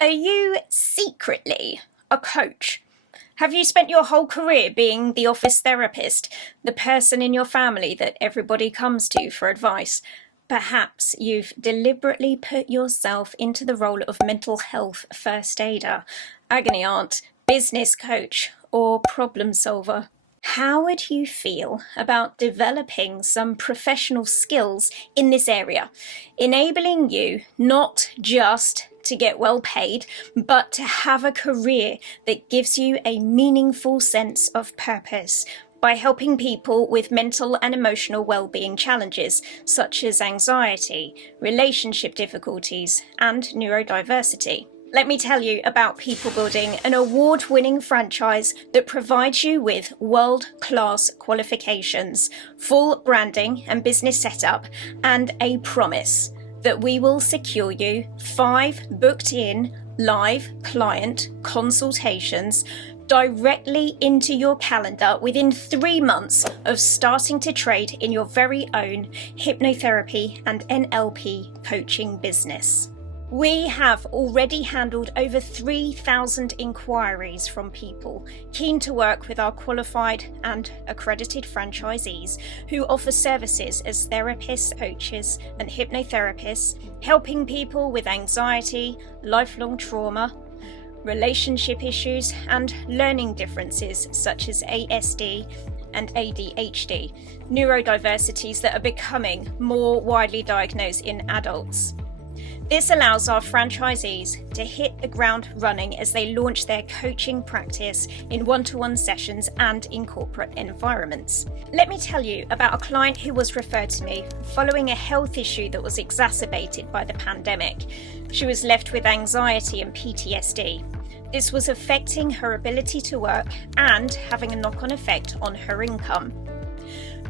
Are you secretly a coach? Have you spent your whole career being the office therapist, the person in your family that everybody comes to for advice? Perhaps you've deliberately put yourself into the role of mental health first aider, agony aunt, business coach, or problem solver. How would you feel about developing some professional skills in this area, enabling you not just to get well paid, but to have a career that gives you a meaningful sense of purpose by helping people with mental and emotional well-being challenges such as anxiety, relationship difficulties, and neurodiversity? Let me tell you about People Building, an award-winning franchise that provides you with world-class qualifications, full branding and business setup, and a promise that we will secure you 5 booked-in live client consultations directly into your calendar within 3 months of starting to trade in your very own hypnotherapy and NLP coaching business. We have already handled over 3,000 inquiries from people keen to work with our qualified and accredited franchisees who offer services as therapists, coaches, and hypnotherapists, helping people with anxiety, lifelong trauma, relationship issues, and learning differences such as ASD and ADHD, neurodiversities that are becoming more widely diagnosed in adults. This allows our franchisees to hit the ground running as they launch their coaching practice in one-to-one sessions and in corporate environments. Let me tell you about a client who was referred to me following a health issue that was exacerbated by the pandemic. She was left with anxiety and PTSD. This was affecting her ability to work and having a knock-on effect on her income.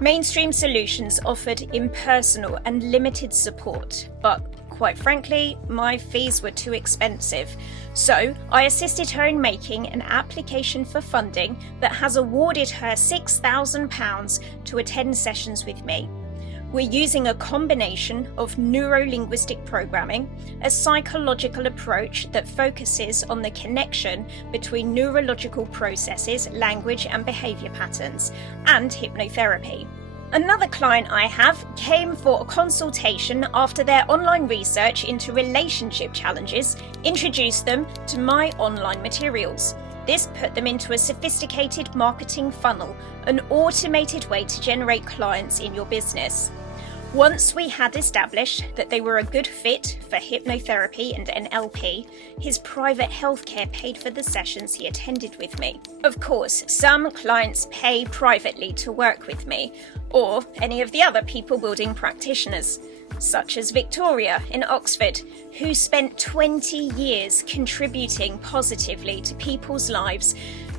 Mainstream Solutions offered impersonal and limited support, but quite frankly, my fees were too expensive. So I assisted her in making an application for funding that has awarded her £6,000 to attend sessions with me. We're using a combination of neuro-linguistic programming, a psychological approach that focuses on the connection between neurological processes, language and behaviour patterns, and hypnotherapy. Another client I have came for a consultation after their online research into relationship challenges introduced them to my online materials. This put them into a sophisticated marketing funnel, an automated way to generate clients in your business. Once we had established that they were a good fit for hypnotherapy and NLP, his private healthcare paid for the sessions he attended with me. Of course, some clients pay privately to work with me, or any of the other people-building practitioners, such as Victoria in Oxford, who spent 20 years contributing positively to people's lives.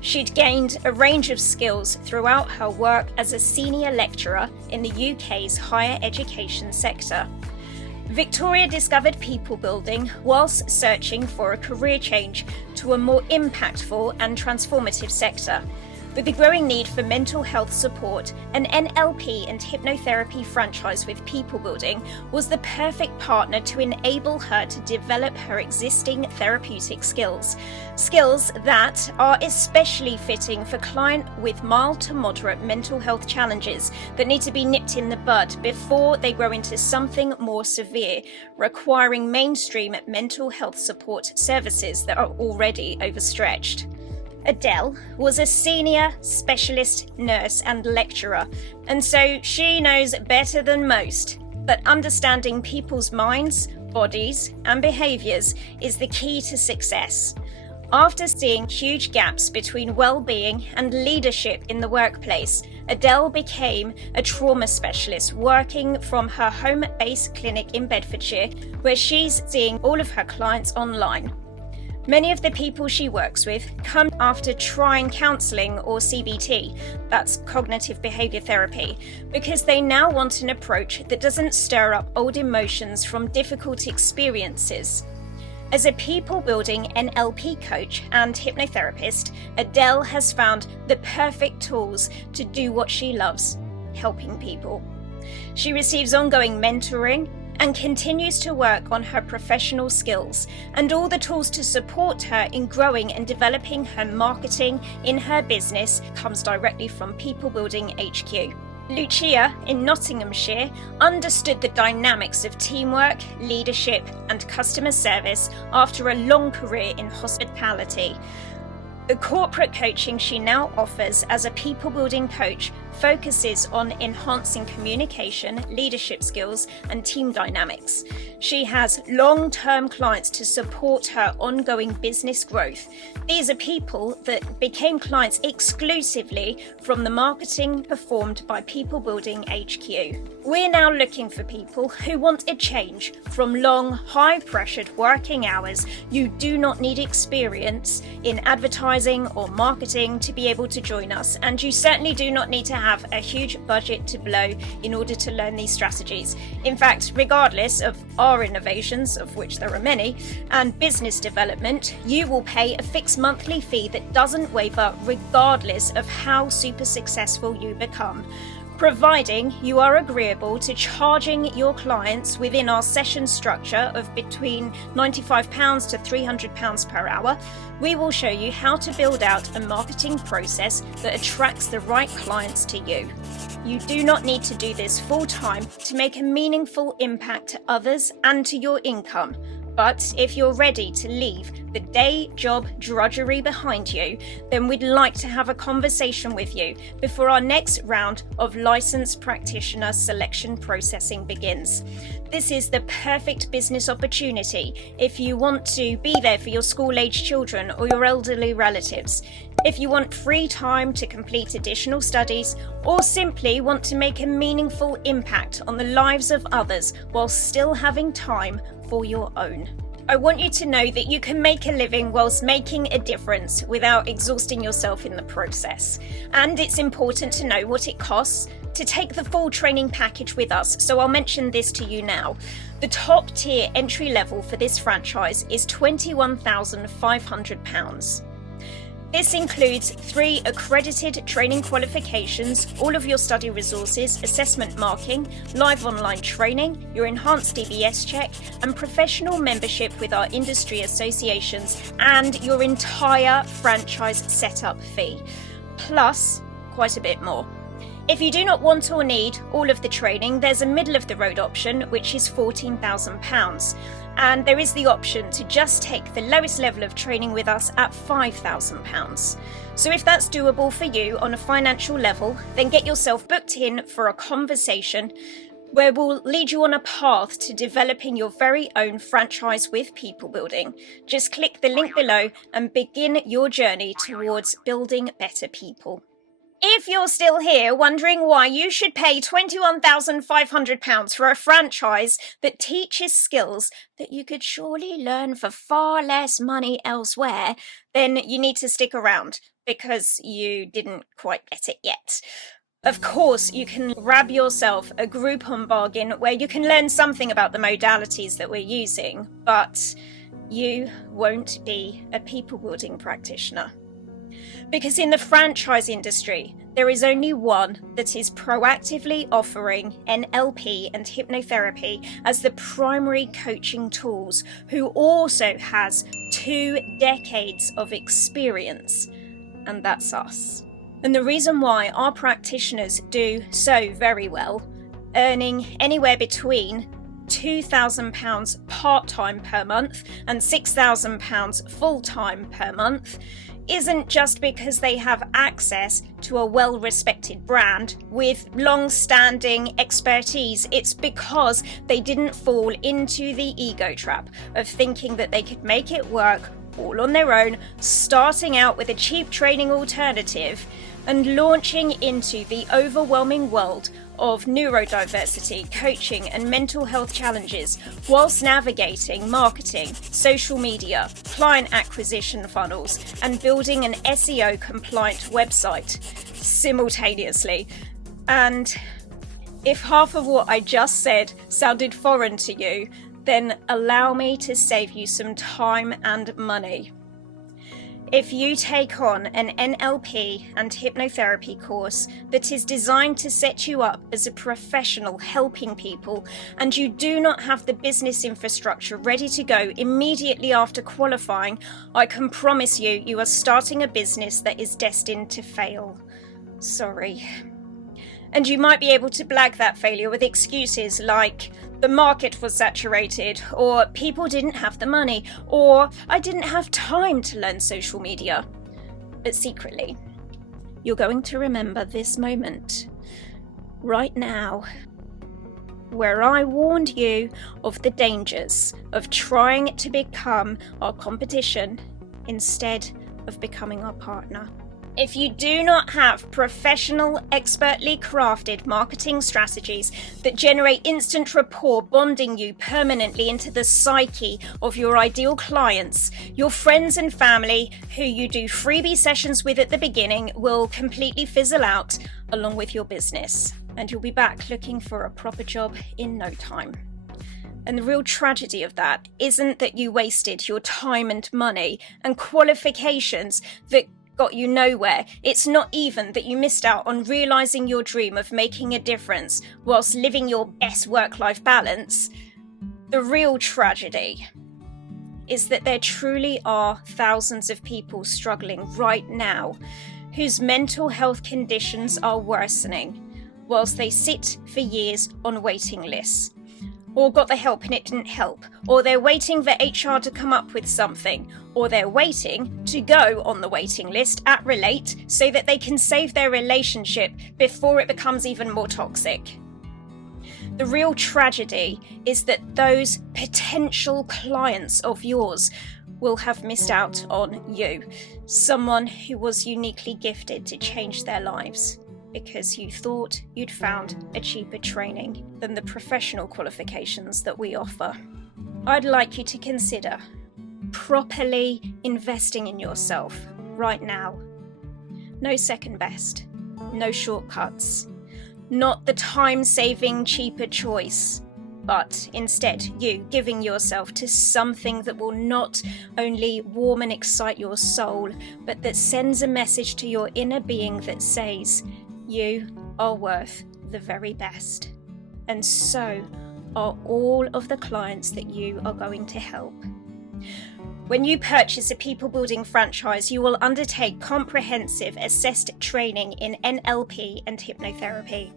She'd gained a range of skills throughout her work as a senior lecturer in the UK's higher education sector. Victoria discovered people building whilst searching for a career change to a more impactful and transformative sector. With the growing need for mental health support, an NLP and hypnotherapy franchise with People Building was the perfect partner to enable her to develop her existing therapeutic skills. Skills that are especially fitting for clients with mild to moderate mental health challenges that need to be nipped in the bud before they grow into something more severe, requiring mainstream mental health support services that are already overstretched. Adele was a senior specialist nurse and lecturer, and so she knows better than most that understanding people's minds, bodies, and behaviours is the key to success. After seeing huge gaps between well-being and leadership in the workplace, Adele became a trauma specialist working from her home-based clinic in Bedfordshire, where she's seeing all of her clients online. Many of the people she works with come after trying counselling or CBT, that's cognitive behaviour therapy, because they now want an approach that doesn't stir up old emotions from difficult experiences. As a people-building NLP coach and hypnotherapist, Adele has found the perfect tools to do what she loves, helping people. She receives ongoing mentoring, and continues to work on her professional skills and all the tools to support her in growing and developing her marketing in her business comes directly from People Building HQ. Lucia in Nottinghamshire understood the dynamics of teamwork, leadership, and customer service after a long career in hospitality. The corporate coaching she now offers as a people building coach focuses on enhancing communication, leadership skills, and team dynamics. She has long-term clients to support her ongoing business growth. These are people that became clients exclusively from the marketing performed by People Building HQ. We're now looking for people who want a change from long, high-pressured working hours. You do not need experience in advertising or marketing to be able to join us, and you certainly do not need to have a huge budget to blow in order to learn these strategies. In fact, regardless of our innovations, of which there are many, and business development, you will pay a fixed monthly fee that doesn't waver regardless of how super successful you become, providing you are agreeable to charging your clients within our session structure of between £95 to £300 per hour. We will show you how to build out a marketing process that attracts the right clients to you. You do not need to do this full time to make a meaningful impact to others and to your income. But if you're ready to leave the day job drudgery behind you, then we'd like to have a conversation with you before our next round of licensed practitioner selection processing begins. This is the perfect business opportunity if you want to be there for your school-aged children or your elderly relatives, if you want free time to complete additional studies, or simply want to make a meaningful impact on the lives of others while still having time for your own. I want you to know that you can make a living whilst making a difference without exhausting yourself in the process. And it's important to know what it costs to take the full training package with us, so I'll mention this to you now. The top tier entry level for this franchise is £21,500. This includes 3 accredited training qualifications, all of your study resources, assessment marking, live online training, your enhanced DBS check, and professional membership with our industry associations, and your entire franchise setup fee, plus quite a bit more. If you do not want or need all of the training, there's a middle of the road option, which is £14,000. And there is the option to just take the lowest level of training with us at £5,000. So if that's doable for you on a financial level, then get yourself booked in for a conversation where we'll lead you on a path to developing your very own franchise with People Building. Just click the link below and begin your journey towards building better people. If you're still here wondering why you should pay £21,500 for a franchise that teaches skills that you could surely learn for far less money elsewhere, then you need to stick around because you didn't quite get it yet. Of course, you can grab yourself a Groupon bargain where you can learn something about the modalities that we're using, but you won't be a people building practitioner. Because in the franchise industry, there is only one that is proactively offering NLP and hypnotherapy as the primary coaching tools, who also has 2 decades of experience, and that's us. And the reason why our practitioners do so very well, earning anywhere between £2,000 part-time per month and £6,000 full-time per month, isn't just because they have access to a well-respected brand with long-standing expertise. It's because they didn't fall into the ego trap of thinking that they could make it work all on their own, starting out with a cheap training alternative and launching into the overwhelming world of neurodiversity, coaching, and mental health challenges, whilst navigating marketing, social media, client acquisition funnels, and building an SEO compliant website simultaneously. And if half of what I just said sounded foreign to you, then allow me to save you some time and money. If you take on an NLP and hypnotherapy course that is designed to set you up as a professional helping people, and you do not have the business infrastructure ready to go immediately after qualifying, I can promise you, you are starting a business that is destined to fail. Sorry. And you might be able to blag that failure with excuses like, the market was saturated, or people didn't have the money, or I didn't have time to learn social media. But secretly, you're going to remember this moment, right now, where I warned you of the dangers of trying to become our competition instead of becoming our partner. If you do not have professional, expertly crafted marketing strategies that generate instant rapport, bonding you permanently into the psyche of your ideal clients, your friends and family who you do freebie sessions with at the beginning will completely fizzle out along with your business, and you'll be back looking for a proper job in no time. And the real tragedy of that isn't that you wasted your time and money and qualifications that got you nowhere. It's not even that you missed out on realizing your dream of making a difference whilst living your best work-life balance. The real tragedy is that there truly are thousands of people struggling right now whose mental health conditions are worsening whilst they sit for years on waiting lists, or got the help and it didn't help, or they're waiting for HR to come up with something, or they're waiting to go on the waiting list at Relate so that they can save their relationship before it becomes even more toxic. The real tragedy is that those potential clients of yours will have missed out on you, someone who was uniquely gifted to change their lives, because you thought you'd found a cheaper training than the professional qualifications that we offer. I'd like you to consider properly investing in yourself right now. No second best, no shortcuts, not the time-saving cheaper choice, but instead you giving yourself to something that will not only warm and excite your soul, but that sends a message to your inner being that says, you are worth the very best. And so are all of the clients that you are going to help. When you purchase a people building franchise, you will undertake comprehensive assessed training in NLP and hypnotherapy.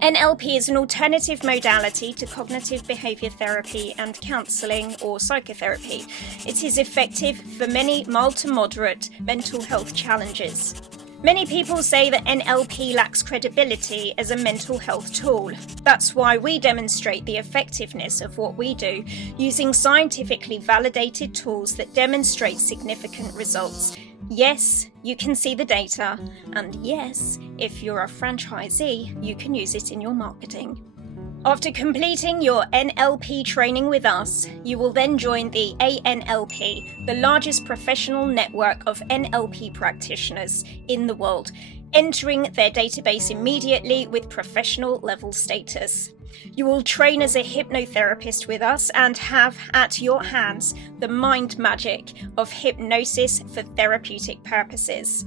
NLP is an alternative modality to cognitive behavior therapy and counseling or psychotherapy. It is effective for many mild to moderate mental health challenges. Many people say that NLP lacks credibility as a mental health tool. That's why we demonstrate the effectiveness of what we do using scientifically validated tools that demonstrate significant results. Yes, you can see the data, and yes, if you're a franchisee, you can use it in your marketing. After completing your NLP training with us, you will then join the ANLP, the largest professional network of NLP practitioners in the world, entering their database immediately with professional level status. You will train as a hypnotherapist with us and have at your hands the mind magic of hypnosis for therapeutic purposes.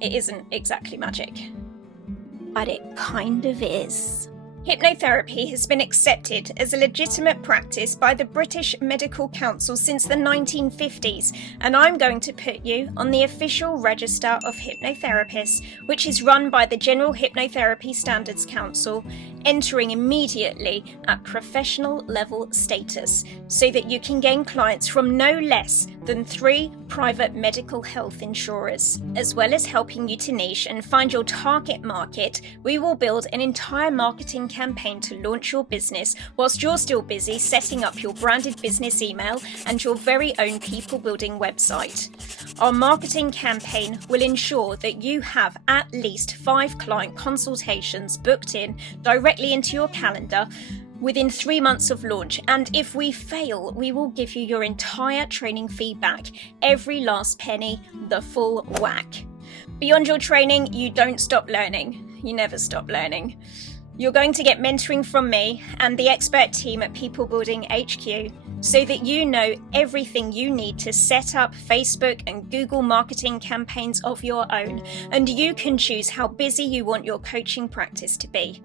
It isn't exactly magic, but it kind of is. Hypnotherapy has been accepted as a legitimate practice by the British Medical Council since the 1950s, and I'm going to put you on the official register of hypnotherapists, which is run by the General Hypnotherapy Standards Council, entering immediately at professional level status so that you can gain clients from no less than 3 private medical health insurers. As well as helping you to niche and find your target market, we will build an entire marketing campaign to launch your business whilst you're still busy setting up your branded business email and your very own people building website. Our marketing campaign will ensure that you have at least 5 client consultations booked in directly into your calendar within 3 months of launch, and if we fail, we will give you your entire training fee back, every last penny, the full whack. Beyond your training, you don't stop learning. You never stop learning. You're going to get mentoring from me and the expert team at People Building HQ, so that you know everything you need to set up Facebook and Google marketing campaigns of your own, and you can choose how busy you want your coaching practice to be.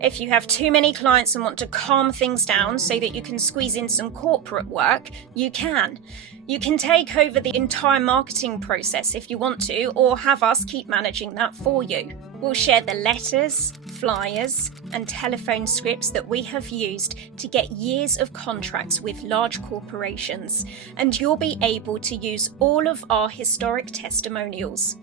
If you have too many clients and want to calm things down so that you can squeeze in some corporate work, you can. You can take over the entire marketing process if you want to, or have us keep managing that for you. We'll share the letters, flyers, and telephone scripts that we have used to get years of contracts with large corporations, and you'll be able to use all of our historic testimonials.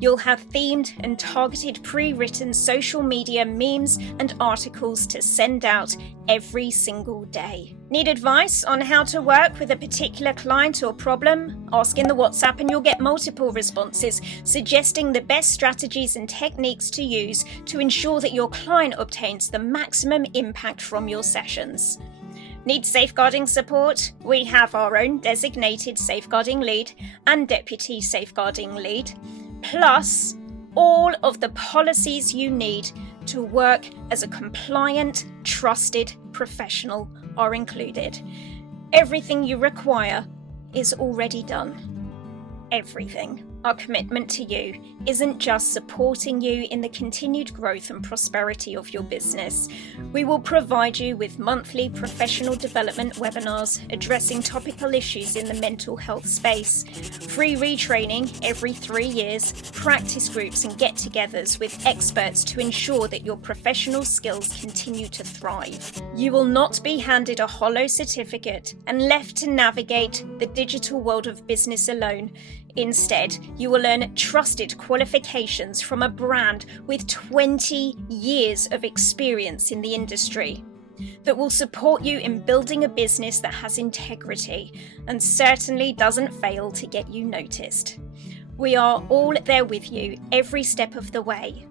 You'll have themed and targeted pre-written social media memes and articles to send out every single day. Need advice on how to work with a particular client or problem? Ask in the WhatsApp and you'll get multiple responses suggesting the best strategies and techniques to use to ensure that your client obtains the maximum impact from your sessions. Need safeguarding support? We have our own designated safeguarding lead and deputy safeguarding lead, plus all of the policies you need to work as a compliant, trusted professional are included. Everything you require is already done. Everything. Our commitment to you isn't just supporting you in the continued growth and prosperity of your business. We will provide you with monthly professional development webinars addressing topical issues in the mental health space, free retraining every 3 years, practice groups and get-togethers with experts to ensure that your professional skills continue to thrive. You will not be handed a hollow certificate and left to navigate the digital world of business alone. Instead, you will earn trusted qualifications from a brand with 20 years of experience in the industry that will support you in building a business that has integrity and certainly doesn't fail to get you noticed. We are all there with you every step of the way.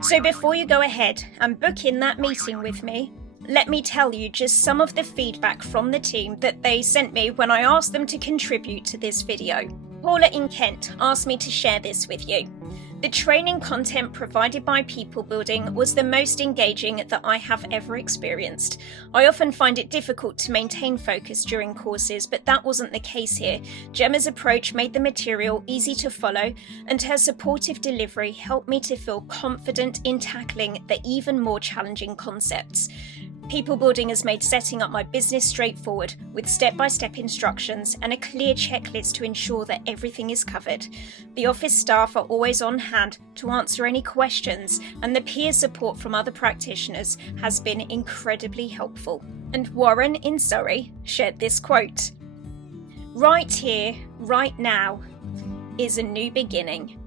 So before you go ahead and book in that meeting with me, let me tell you just some of the feedback from the team that they sent me when I asked them to contribute to this video. Paula in Kent asked me to share this with you. The training content provided by People Building was the most engaging that I have ever experienced. I often find it difficult to maintain focus during courses, but that wasn't the case here. Gemma's approach made the material easy to follow, and her supportive delivery helped me to feel confident in tackling the even more challenging concepts. People Building has made setting up my business straightforward with step-by-step instructions and a clear checklist to ensure that everything is covered. The office staff are always on hand to answer any questions, and the peer support from other practitioners has been incredibly helpful. And Warren in Surrey shared this quote: "Right here, right now, is a new beginning."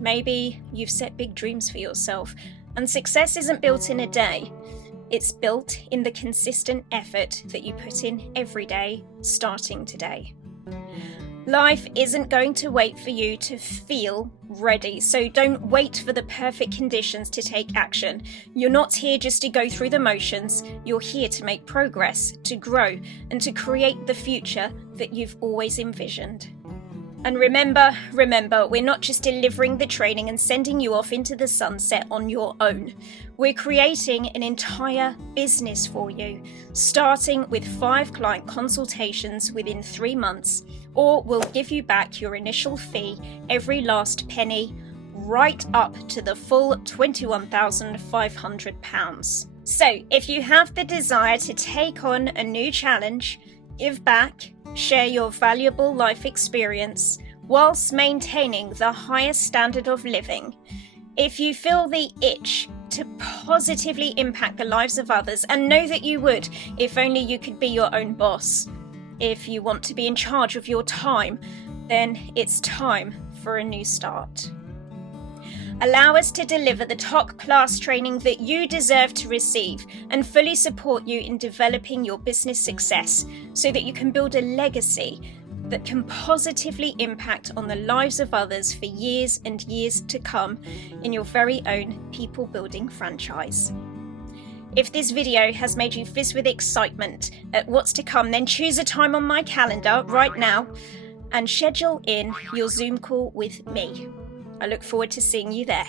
Maybe you've set big dreams for yourself, and success isn't built in a day. It's built in the consistent effort that you put in every day, starting today. Life isn't going to wait for you to feel ready, so don't wait for the perfect conditions to take action. You're not here just to go through the motions, you're here to make progress, to grow, and to create the future that you've always envisioned. And remember, we're not just delivering the training and sending you off into the sunset on your own. We're creating an entire business for you, starting with 5 client consultations within 3 months, or we'll give you back your initial fee, every last penny, right up to the full £21,500. So if you have the desire to take on a new challenge, give back, share your valuable life experience whilst maintaining the highest standard of living. If you feel the itch to positively impact the lives of others, and know that you would if only you could be your own boss. If you want to be in charge of your time, then it's time for a new start. Allow us to deliver the top-class training that you deserve to receive and fully support you in developing your business success so that you can build a legacy that can positively impact on the lives of others for years and years to come in your very own People Building franchise. If this video has made you fizz with excitement at what's to come, then choose a time on my calendar right now and schedule in your Zoom call with me. I look forward to seeing you there.